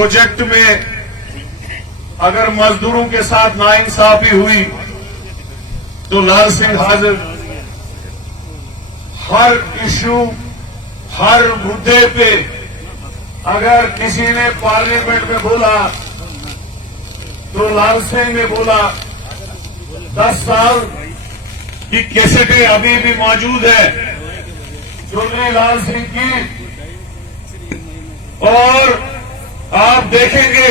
Project में अगर मजदूरों के साथ नाइंसाफी हुई तो लाल सिंह हाजिर। हर इशू, हर मुद्दे पे अगर किसी ने पार्लियामेंट में बोला तो लाल सिंह ने बोला। 10 साल की कैसेटें अभी भी मौजूद है चौधरी लाल सिंह की, और आप देखेंगे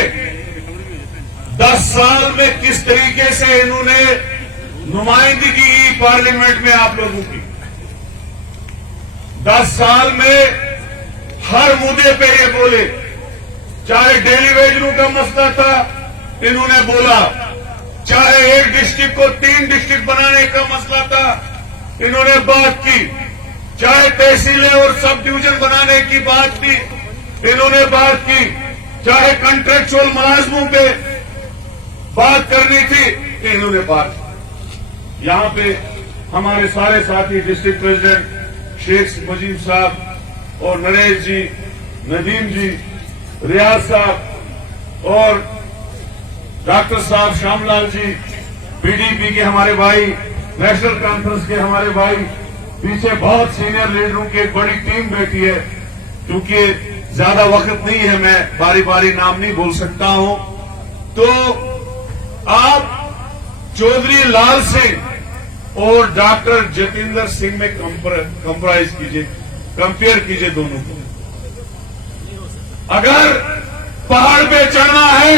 10 साल में किस तरीके से इन्होंने नुमाइंदगी की पार्लियामेंट में आप लोगों की। 10 साल में हर मुद्दे पे ये बोले, चाहे डेली वेजरों का मसला था इन्होंने बोला, चाहे एक डिस्ट्रिक्ट को 3 डिस्ट्रिक्ट बनाने का मसला था इन्होंने बात की, चाहे तहसीलें और सब डिवीजन बनाने की बात थी इन्होंने बात की, चाहे कॉन्ट्रेक्चुअल मुलाजमों पे बात करनी थी इन्होंने बात की। यहां पे हमारे सारे साथी डिस्ट्रिक्ट प्रेसिडेंट शेख मुजीब साहब और नरेश जी, नदीम जी, रियाज साहब और डॉक्टर साहब श्यामलाल जी, पीडीपी के हमारे भाई, नेशनल कॉन्फ्रेंस के हमारे भाई, पीछे बहुत सीनियर लीडरों की एक बड़ी टीम बैठी है। क्योंकि ज्यादा वक्त नहीं है, मैं बारी बारी नाम नहीं बोल सकता हूं, तो आप चौधरी लाल सिंह और डॉक्टर जतिंदर सिंह में कंपेयर कीजिए दोनों को। अगर पहाड़ पे चढ़ना है,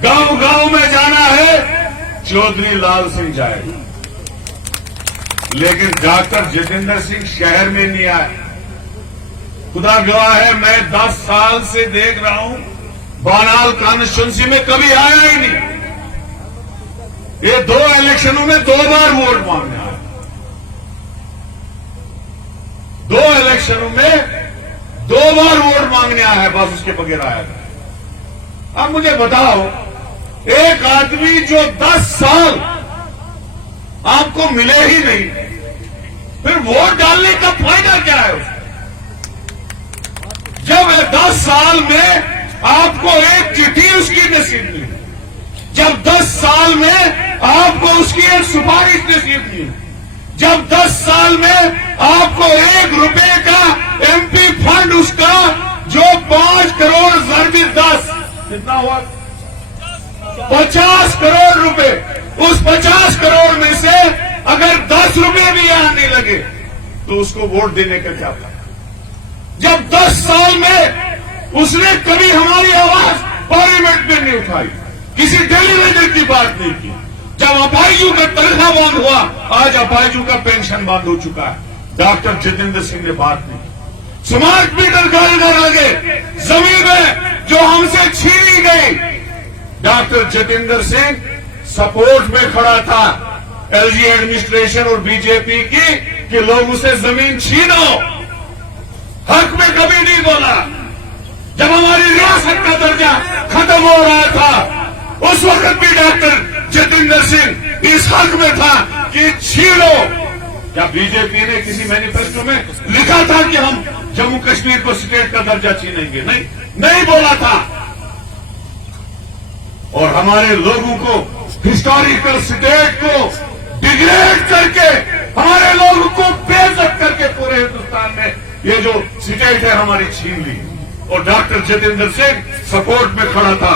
गांव गांव में जाना है, चौधरी लाल सिंह जाए, लेकिन डॉक्टर जतिंदर सिंह शहर में नहीं आए। खुदा गवाह है, मैं 10 साल से देख रहा हूं, बानाल कॉन्स्टिट्यूंसी में कभी आया ही नहीं। ये 2 इलेक्शनों में 2 बार वोट मांगने आया, 2 इलेक्शनों में 2 बार वोट मांगने आया है, बस उसके बगैर आया था। अब मुझे बताओ, एक आदमी जो 10 साल आपको मिले ही नहीं, फिर वोट डालने का फायदा क्या है उसका? जब 10 साल में आपको एक चिट्ठी उसकी नसीब मिली, जब 10 साल में आपको उसकी एक सुपारिश नसीब मिली, जब 10 साल में आपको 1 रुपए का एमपी फंड उसका जो 5 करोड़ ज़रबी 10 कितना हुआ, 50 करोड़ रुपए, उस 50 करोड़ में से अगर 10 रुपए भी आने लगे तो उसको वोट देने का क्या था? जब 10 साल में उसने कभी हमारी आवाज पार्लियामेंट में नहीं उठाई, किसी टेलीविजन की बात नहीं की, जब अपाहिजों का तनख्वाह बंद हुआ, आज अपाहिजों का पेंशन बंद हो चुका है, डॉक्टर जतिंदर सिंह ने बात नहीं की। स्मार्ट मीटर कॉरिडोर आगे जमीन जो हमसे छीनी गई, डॉक्टर जतिंदर सिंह सपोर्ट में खड़ा था एलजी एडमिनिस्ट्रेशन और बीजेपी की कि लोगों से जमीन छीनो, हक में कभी नहीं बोला। जब हमारी रियासत का दर्जा खत्म हो रहा था, उस वक्त भी डॉक्टर जतिंदर सिंह इस हक में था कि छीनो। क्या बीजेपी ने किसी मैनिफेस्टो में लिखा था कि हम जम्मू कश्मीर को स्टेट का दर्जा छीनेंगे? नहीं बोला था। और हमारे लोगों को हिस्टोरिकल स्टेट को डिग्रेड करके, हमारे लोगों को बेइज्जत करके पूरे हिंदुस्तान में ये जो स्टेट है हमारी छीन ली, और डॉक्टर जतिंदर सिंह सपोर्ट में खड़ा था।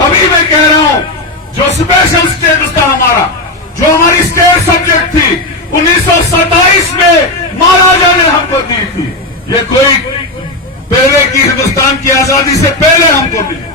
तभी मैं कह रहा हूं, जो स्पेशल स्टेटस था हमारा, जो हमारी स्टेट सब्जेक्ट थी, 1927 में महाराजा ने हमको दी थी। ये कोई पहले की हिंदुस्तान की आजादी से पहले हमको मिली।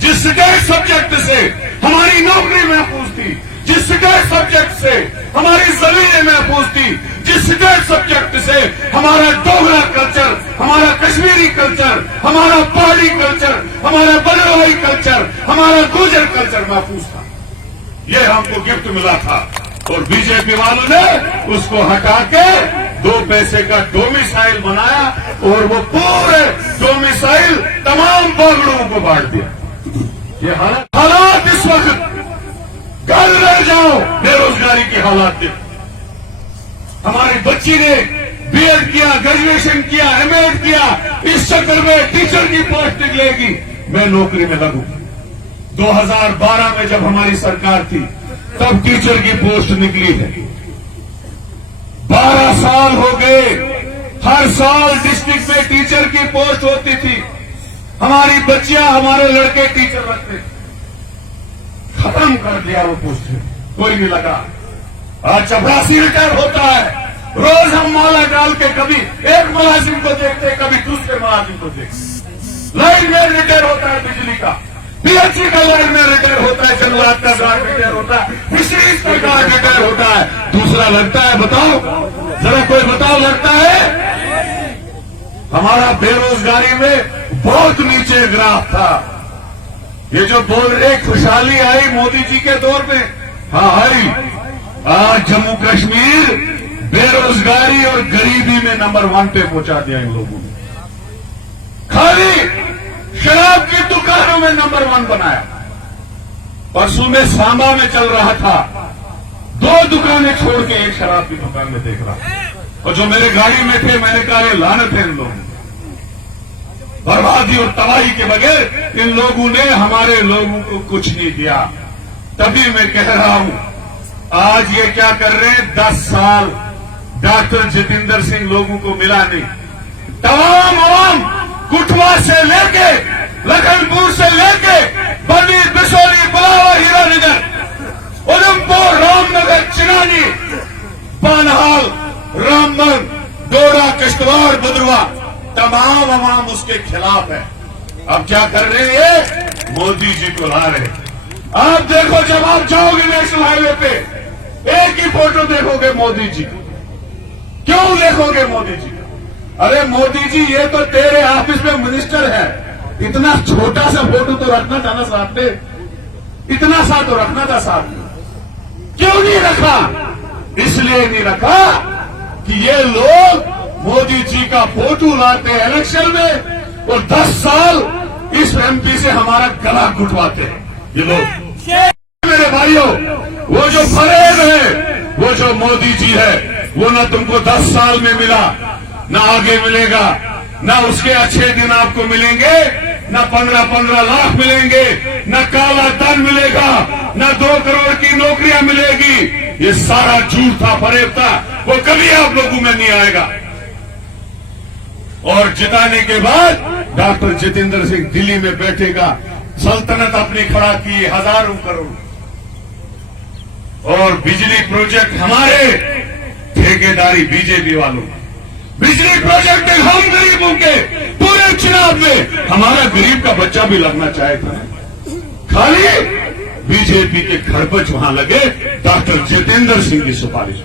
जिस स्टेट सब्जेक्ट से हमारी नौकरी महफूज थी, जिस स्टेट सब्जेक्ट से हमारी जमीनें महफूज थी, जिस स्टेट सब्जेक्ट से हमारा डोगरा कल्चर, हमारा कश्मीरी कल्चर, हमारा पहाड़ी कल्चर, हमारा बलवाई कल्चर, हमारा गुर्जर कल्चर महफूज था, ये हमको गिफ्ट मिला था। और बीजेपी वालों ने उसको हटा के 2 पैसे का डोमिसाइल बनाया, और वो पूरे डोमिसाइल तमाम बागड़ों को बांट दिया। ये हालात इस वक्त कल रह जाओ, बेरोजगारी की हालात देख। हमारी बच्ची ने बीएड किया, ग्रेजुएशन किया, एमएड किया, इस चक्कर में टीचर की पोस्ट निकलेगी, मैं नौकरी में लगूं। 2012 में जब हमारी सरकार थी तब टीचर की पोस्ट निकली है। 12 साल हो गए, हर साल डिस्ट्रिक्ट में टीचर की पोस्ट होती थी। हमारी बच्चियां, हमारे लड़के टीचर रखते थे। खत्म कर दिया वो पोस्ट, कोई नहीं लगा। आज चपरासी रिटायर होता है, रोज हम माला डाल के कभी एक मुलाजिम को देखते, कभी दूसरे मुलाजिम को देखते। लाइन में रिटायर होता है बिजली का, पीएचई का लाइन में रिटायर होता है, जंगलात का गार्ड रिटायर होता है, फिशरीज का गार्ड रिटायर होता है, दूसरा लगता है। बताओ जरा, कोई बताओ, लगता है? हमारा बेरोजगारी में बहुत नीचे ग्राफ था। ये जो बोल रहे खुशहाली आई मोदी जी के दौर में, हाँ आई। आज जम्मू कश्मीर बेरोजगारी और गरीबी में नंबर 1 पे पहुंचा दिया इन लोगों ने। खाली शराब की दुकानों में नंबर 1 बनाया। परसों में सांबा में चल रहा था, 2 दुकानें छोड़ के एक शराब की दुकान में देख रहा। और जो मेरे गाड़ी में थे, मैंने कहा ये लानत है इन लोगों, बर्बादी और तबाही के बगैर इन लोगों ने हमारे लोगों को कुछ नहीं दिया। तभी मैं कह रहा हूं, आज ये क्या कर रहे हैं, 10 साल डॉक्टर जितेंद्र सिंह लोगों को मिला नहीं। तमाम आवाम कुटवा से लेके, लखनपुर से लेके, बनी, बिशोली, बुलावा, हीरानगर, उधमपुर, रामनगर, चिरानी, बानहाल, रामबन, डोडा, किश्तवाड़, भद्रवाह, तमाम अवाम उसके खिलाफ है। अब क्या कर रहे हैं, मोदी जी को ला रहे। आप देखो, जब आप जाओगे नेशनल हाईवे पे, एक ही फोटो देखोगे मोदी जी। क्यों देखोगे मोदी जी? अरे मोदी जी, ये तो तेरे ऑफिस में मिनिस्टर है, इतना छोटा सा फोटो तो रखना था ना साथ में, इतना सा तो रखना था साथ में। क्यों नहीं रखा? इसलिए नहीं रखा कि ये लोग मोदी जी का फोटो लाते हैं इलेक्शन में और 10 साल इस एमपी से हमारा गला घुटवाते हैं ये लोग। मेरे भाइयों, वो जो फरेब है, वो जो मोदी जी है, वो ना तुमको 10 साल में मिला, ना आगे मिलेगा, ना उसके अच्छे दिन आपको मिलेंगे, ना 15-15 लाख मिलेंगे, ना काला धन मिलेगा, ना 2 करोड़ की नौकरियां मिलेगी। ये सारा झूठ था, फरेब था, वो कभी आप लोगों में नहीं आएगा। और जिताने के बाद डॉक्टर जितेंद्र सिंह दिल्ली में बैठेगा, सल्तनत अपनी खड़ा की, हजारों करोड़। और बिजली प्रोजेक्ट हमारे, ठेकेदारी बीजेपी वालों। बिजली प्रोजेक्ट में हम गरीबों के पूरे चुनाव में हमारा गरीब का बच्चा भी लगना चाहे था, खाली बीजेपी के खरबच वहां लगे डॉक्टर जितेंद्र सिंह की सिफारिश।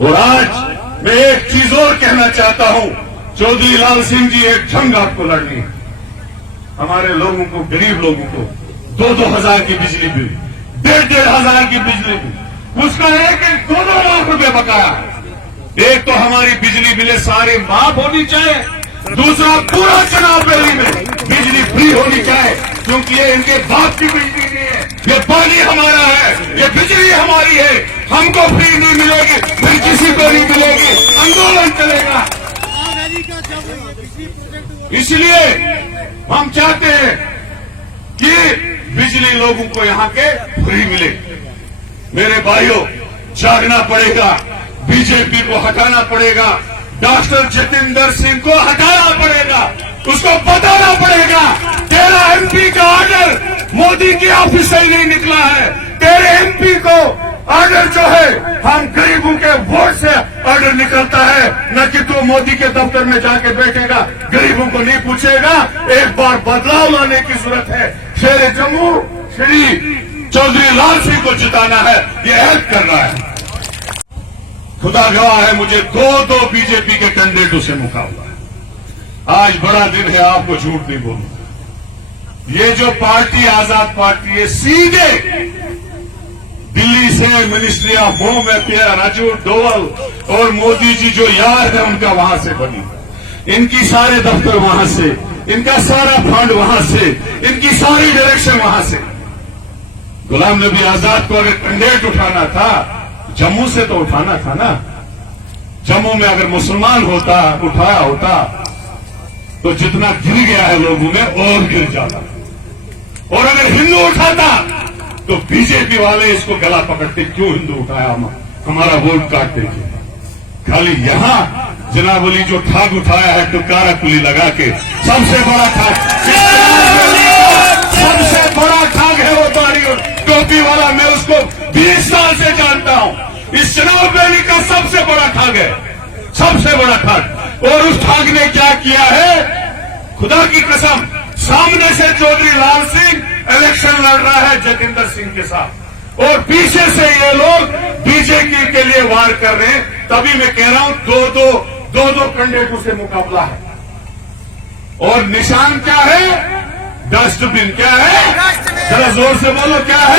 और आज मैं एक चीज और कहना चाहता हूं, चौधरी लाल सिंह जी, एक जंग आपको लड़नी है। हमारे लोगों को, गरीब लोगों को 2-2 हजार की बिजली बिल, 1,500 हजार की बिजली बिल, उसका एक 2-2 लाख रुपए बकाया। एक तो हमारी बिजली बिलें सारी माफ होनी चाहिए, दूसरा पूरा चुनाव रैली में बिजली फ्री होनी चाहिए, क्योंकि ये इनके बाप की बिजली नहीं है, ये पानी हमारा है, ये बिजली हमारी है। हमको फ्री नहीं मिलेगी, फिर किसी को नहीं मिलेगी, आंदोलन चलेगा। इसलिए हम चाहते हैं कि बिजली लोगों को यहां के फ्री मिले। मेरे भाइयों, जागना पड़ेगा, बीजेपी को हटाना पड़ेगा, डॉक्टर जितेंद्र सिंह को हटाना पड़ेगा, उसको बताना पड़ेगा तेरा एमपी का ऑर्डर मोदी के ऑफिस से ही नहीं निकला है। तेरे एमपी को ऑर्डर जो है हम गरीबों के वोट से ऑर्डर निकलता है, न कि तू मोदी के दफ्तर में जाके बैठेगा, गरीबों को नहीं पूछेगा। एक बार बदलाव लाने की जरूरत है। शेर जम्मू श्री चौधरी लाल सिंह को जिताना है, ये हेल्प करना है। खुदा गवाह है, मुझे 2 बीजेपी के कैंडिडेटों से मुकाबला है। आज बड़ा दिन है, आपको झूठ नहीं बोलूं। ये जो पार्टी आजाद पार्टी है, सीधे दिल्ली से ministry of home affair Raju Doval और मोदी जी जो यार है उनका वहां से बनी। इनकी सारे दफ्तर वहां से, इनका सारा फंड वहां से, इनकी सारी डायरेक्शन वहां से। गुलाम नबी आजाद को अगर कैंडिडेट उठाना था, जम्मू से तो उठाना था ना। जम्मू में अगर मुसलमान होता, उठाया होता, तो जितना गिर गया है लोगों में और गिर जाता, और अगर हिंदू उठाता तो बीजेपी वाले इसको गला पकड़ते, क्यों हिंदू उठाया, हमारा वोट काट दीजिए। खाली यहां जनाब अली जो ठाग उठाया है टुकारा कुली लगा के, सबसे बड़ा ठाग, सबसे बड़ा ठाग है वो दाढ़ी और टोपी वाला। मैं उसको 20 साल से जानता हूं। इस चुनाव रैली का सबसे बड़ा ठाग है, सबसे बड़ा ठाग। और उस ठाग ने क्या किया है, खुदा की कसम, सामने से चौधरी लाल सिंह इलेक्शन लड़ रहा है जतिंदर सिंह के साथ, और पीछे से ये लोग बीजेपी के लिए वार कर रहे हैं। तभी मैं कह रहा हूं दो कैंडिडेटों से मुकाबला है, और निशान क्या है, डस्टबिन। क्या है, जरा जोर से बोलो, क्या है,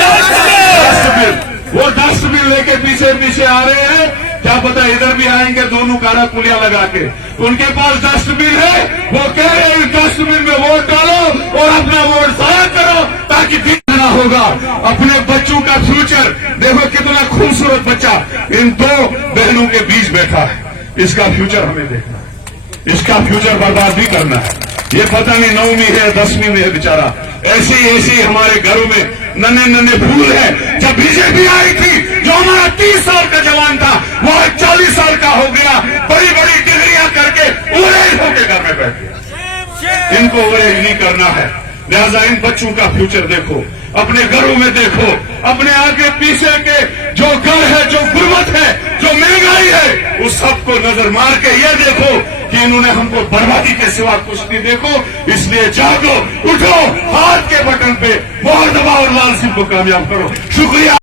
डस्टबिन। वो डस्टबिन लेके पीछे पीछे आ रहे हैं, क्या पता इधर भी आएंगे दोनों कारा कुलिया लगा के। उनके पास डस्टबिन है, वो कह रहे हैं डस्टबिन में वोट डालो और अपना वोट जाया करो, ताकि दिखना होगा अपने बच्चों का फ्यूचर। देखो कितना खूबसूरत बच्चा इन दो बहनों के बीच बैठा है, इसका फ्यूचर हमें देखना है, इसका फ्यूचर बर्बाद भी करना है। ये पता नहीं 9वीं है 10वीं में है बेचारा। ऐसी हमारे घरों में नन्हे नन्हे फूल है। जब बीजेपी आई थी, जो हमारा 30 साल का जवान था, वो 40 साल का हो गया, बड़ी बड़ी डिग्रियां करके ओरेज होके घर में बैठ गया। इनको ओरेज नहीं करना है। लिहाजा इन बच्चों का फ्यूचर देखो, अपने घरों में देखो, अपने आगे पीछे के जो घर है, जो गुर्बत है, जो महंगाई है, उस सबको नजर मार के ये देखो कि इन्होंने हमको बर्बादी के सिवा कुछ नहीं। देखो, इसलिए जागो, उठो, हाथ के बटन पे मोहर दबाओ और लाल सिंह को कामयाब करो। शुक्रिया।